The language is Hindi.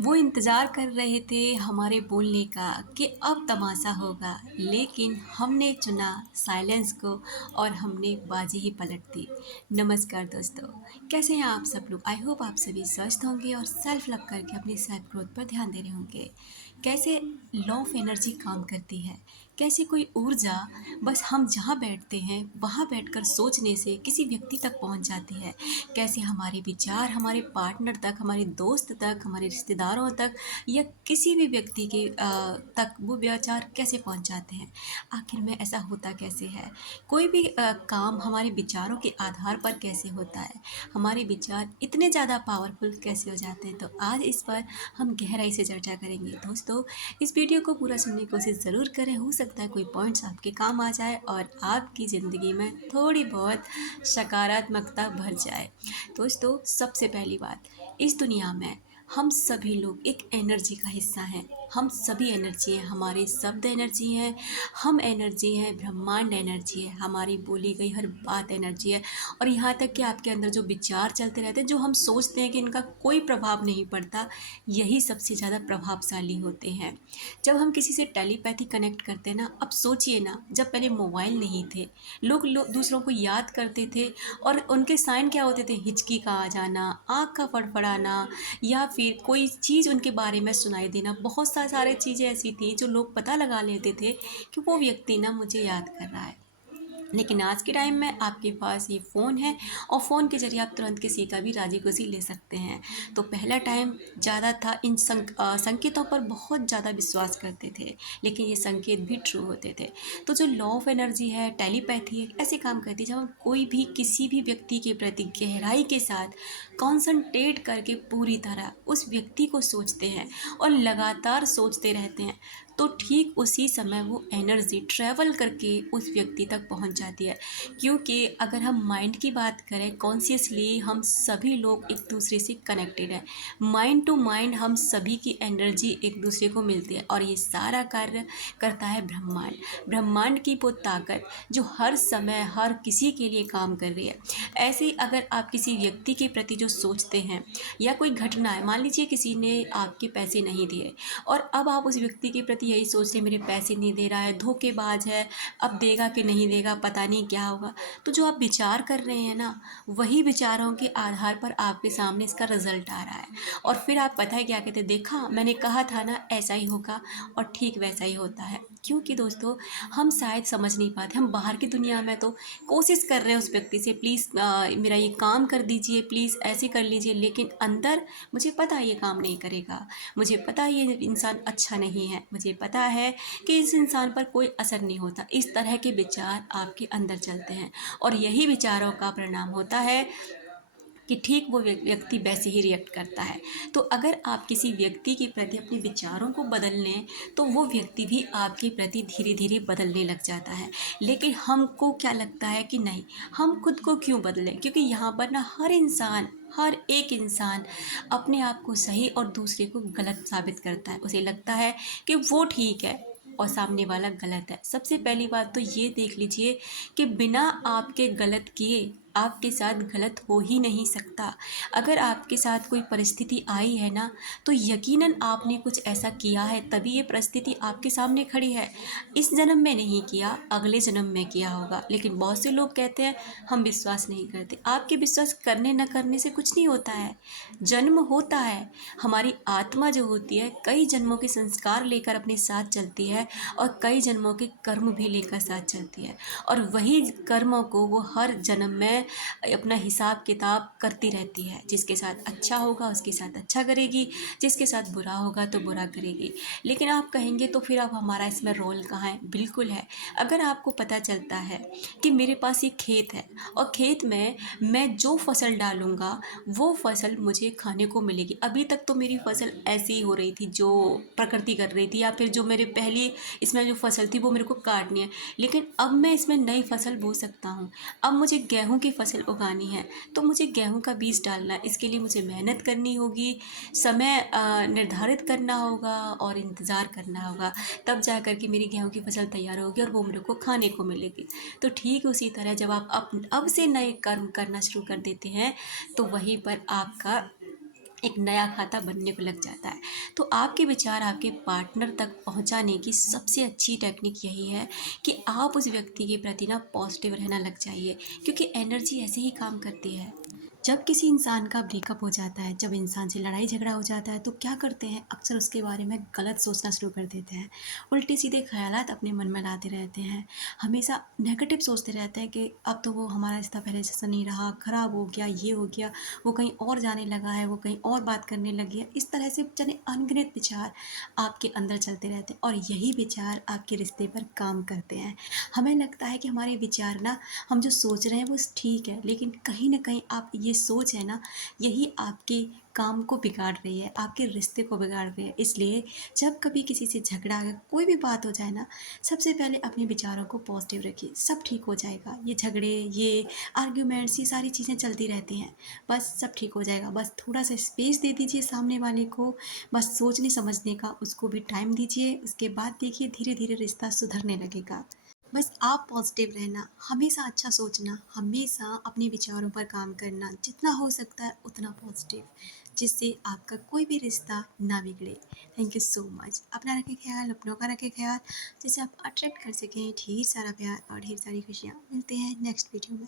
वो इंतज़ार कर रहे थे हमारे बोलने का कि अब तमाशा होगा, लेकिन हमने चुना साइलेंस को और हमने बाजी ही पलट दी। नमस्कार दोस्तों, कैसे हैं आप सब लोग? आई होप आप सभी स्वस्थ होंगे और सेल्फ लव करके अपनी सेल्फ ग्रोथ पर ध्यान दे रहे होंगे। कैसे लॉ ऑफ एनर्जी काम करती है, कैसे कोई ऊर्जा बस हम जहाँ बैठते हैं वहाँ बैठकर सोचने से किसी व्यक्ति तक पहुँच जाती है। कैसे हमारे विचार हमारे पार्टनर तक, हमारे दोस्त तक, हमारे रिश्तेदारों तक या किसी भी व्यक्ति के तक वो विचार कैसे पहुंच जाते हैं। आखिर में ऐसा होता कैसे है? कोई भी काम हमारे विचारों के आधार पर कैसे होता है? हमारे विचार इतने ज़्यादा पावरफुल कैसे हो जाते हैं? तो आज इस पर हम गहराई से चर्चा करेंगे। दोस्तों, इस वीडियो को पूरा सुनने की कोशिश ज़रूर करें। हो सकता है कोई पॉइंट्स आपके काम आ जाए और आपकी ज़िंदगी में थोड़ी बहुत सकारात्मकता भर जाए। दोस्तों, सबसे पहली बात, इस दुनिया में हम सभी लोग एक एनर्जी का हिस्सा हैं। हम सभी एनर्जी हैं, हमारे शब्द एनर्जी हैं, हम एनर्जी हैं, ब्रह्मांड एनर्जी है, हमारी बोली गई हर बात एनर्जी है। और यहाँ तक कि आपके अंदर जो विचार चलते रहते हैं, जो हम सोचते हैं कि इनका कोई प्रभाव नहीं पड़ता, यही सबसे ज़्यादा प्रभावशाली होते हैं। जब हम किसी से टेलीपैथी कनेक्ट करते हैं ना, अब सोचिए ना, जब पहले मोबाइल नहीं थे, लोग दूसरों को याद करते थे और उनके साइन क्या होते थे? हिचकी का आ जाना, आँख का फड़फड़ाना या फिर कोई चीज़ उनके बारे में सुनाई देना। बहुत सारी चीज़ें ऐसी थी जो लोग पता लगा लेते थे कि वो व्यक्ति ना मुझे याद कर रहा है। लेकिन आज के टाइम में आपके पास ये फ़ोन है और फ़ोन के ज़रिए आप तुरंत किसी का भी राज़ी खुशी ले सकते हैं। तो पहला टाइम ज़्यादा था, इन संकेतों पर बहुत ज़्यादा विश्वास करते थे, लेकिन ये संकेत भी ट्रू होते थे। तो जो लॉ ऑफ एनर्जी है, टेलीपैथी है, ऐसे काम करती है जब हम कोई भी किसी भी व्यक्ति के प्रति गहराई के साथ कॉन्संट्रेट करके पूरी तरह उस व्यक्ति को सोचते हैं और लगातार सोचते रहते हैं, तो ठीक उसी समय वो एनर्जी ट्रैवल करके उस व्यक्ति तक पहुंच जाती है। क्योंकि अगर हम माइंड की बात करें, कॉन्शियसली हम सभी लोग एक दूसरे से कनेक्टेड हैं। माइंड टू माइंड हम सभी की एनर्जी एक दूसरे को मिलती है और ये सारा कार्य करता है ब्रह्मांड। ब्रह्मांड की वो ताकत जो हर समय हर किसी के लिए काम कर रही है। ऐसे ही अगर आप किसी व्यक्ति के प्रति जो सोचते हैं या कोई घटना है, मान लीजिए किसी ने आपके पैसे नहीं दिए और अब आप उस व्यक्ति के प्रति यही सोच रहे हैं, मेरे पैसे नहीं दे रहा है, धोखेबाज है, अब देगा कि नहीं देगा, पता नहीं क्या होगा। तो जो आप विचार कर रहे हैं ना, वही विचारों के आधार पर आपके सामने इसका रिजल्ट आ रहा है। और फिर आप पता है क्या कहते हैं, देखा मैंने कहा था ना ऐसा ही होगा, और ठीक वैसा ही होता है। क्योंकि दोस्तों, हम शायद समझ नहीं पाते, हम बाहर की दुनिया में तो कोशिश कर रहे हैं उस व्यक्ति से, प्लीज़ मेरा ये काम कर दीजिए, प्लीज़ ऐसे कर लीजिए, लेकिन अंदर मुझे पता है ये काम नहीं करेगा, मुझे पता है ये इंसान अच्छा नहीं है, मुझे पता है कि इस इंसान पर कोई असर नहीं होता। इस तरह के विचार आपके अंदर चलते हैं और यही विचारों का परिणाम होता है कि ठीक वो व्यक्ति वैसे ही रिएक्ट करता है। तो अगर आप किसी व्यक्ति के प्रति अपने विचारों को बदल लें, तो वो व्यक्ति भी आपके प्रति धीरे धीरे बदलने लग जाता है। लेकिन हमको क्या लगता है कि नहीं, हम खुद को क्यों बदलें? क्योंकि यहाँ पर ना हर एक इंसान अपने आप को सही और दूसरे को गलत साबित करता है। उसे लगता है कि वो ठीक है और सामने वाला गलत है। सबसे पहली बात तो ये देख लीजिए कि बिना आपके गलत किए आपके साथ गलत हो ही नहीं सकता। अगर आपके साथ कोई परिस्थिति आई है ना, तो यकीनन आपने कुछ ऐसा किया है तभी ये परिस्थिति आपके सामने खड़ी है। इस जन्म में नहीं किया, अगले जन्म में किया होगा। लेकिन बहुत से लोग कहते हैं हम विश्वास नहीं करते। आपके विश्वास करने न करने से कुछ नहीं होता है। जन्म होता है, हमारी आत्मा जो होती है कई जन्मों के संस्कार लेकर अपने साथ चलती है और कई जन्मों के कर्म भी लेकर साथ चलती है, और वही कर्मों को वो हर जन्म में अपना हिसाब किताब करती रहती है। जिसके साथ अच्छा होगा उसके साथ अच्छा करेगी, जिसके साथ बुरा होगा तो बुरा करेगी। लेकिन आप कहेंगे तो फिर अब हमारा इसमें रोल कहाँ है? बिल्कुल है। अगर आपको पता चलता है कि मेरे पास ये खेत है और खेत में मैं जो फसल डालूँगा वो फसल मुझे खाने को मिलेगी। अभी तक तो मेरी फसल ऐसी ही हो रही थी जो प्रकृति कर रही थी, या फिर जो मेरे पहली इसमें जो फसल थी वो मेरे को काटनी है। लेकिन अब मैं इसमें नई फसल बो सकता हूँ। अब मुझे गेहूँ की फसल उगानी है तो मुझे गेहूँ का बीज डालना है। इसके लिए मुझे मेहनत करनी होगी, समय निर्धारित करना होगा और इंतज़ार करना होगा। तब जा कर के मेरी गेहूँ की फसल तैयार होगी और वो मेरे को खाने को मिलेगी। तो ठीक उसी तरह जब आप अब से नए कर्म करना शुरू कर देते हैं, तो वहीं पर आपका एक नया खाता बनने को लग जाता है। तो आपके विचार आपके पार्टनर तक पहुंचाने की सबसे अच्छी टेक्निक यही है कि आप उस व्यक्ति के प्रति ना पॉजिटिव रहना लग जाइए, क्योंकि एनर्जी ऐसे ही काम करती है। जब किसी इंसान का ब्रेकअप हो जाता है, जब इंसान से लड़ाई झगड़ा हो जाता है, तो क्या करते हैं, अक्सर उसके बारे में गलत सोचना शुरू कर देते हैं। उल्टे सीधे ख्यालात अपने मन में लाते रहते हैं। हमेशा नेगेटिव सोचते रहते हैं कि अब तो वो हमारा रिश्ता पहले जैसा नहीं रहा, खराब हो गया, ये हो गया, वो कहीं और जाने लगा है, वो कहीं और बात करने लगी है। इस तरह से जाने अनगिनत विचार आपके अंदर चलते रहते हैं, और यही विचार आपके रिश्ते पर काम करते हैं। हमें लगता है कि हमारे विचार ना, हम जो सोच रहे हैं वो ठीक है, लेकिन कहीं ना कहीं आप ये सोच है ना, यही आपके काम को बिगाड़ रही है, आपके रिश्ते को बिगाड़ रही है। इसलिए जब कभी किसी से झगड़ा या कोई भी बात हो जाए ना, सबसे पहले अपने विचारों को पॉजिटिव रखिए, सब ठीक हो जाएगा। ये झगड़े, ये आर्ग्यूमेंट्स, ये सारी चीज़ें चलती रहती हैं, बस सब ठीक हो जाएगा। बस थोड़ा सा स्पेस दे दीजिए सामने वाले को, बस सोचने समझने का उसको भी टाइम दीजिए। उसके बाद देखिए धीरे धीरे रिश्ता सुधरने लगेगा। बस आप पॉजिटिव रहना, हमेशा अच्छा सोचना, हमेशा अपने विचारों पर काम करना, जितना हो सकता है उतना पॉजिटिव, जिससे आपका कोई भी रिश्ता ना बिगड़े। Thank you so much. अपना रखें ख्याल, अपनों का रखें ख्याल, जिससे आप अट्रैक्ट कर सकें ढेर सारा प्यार और ढेर सारी खुशियाँ। मिलते हैं नेक्स्ट वीडियो में।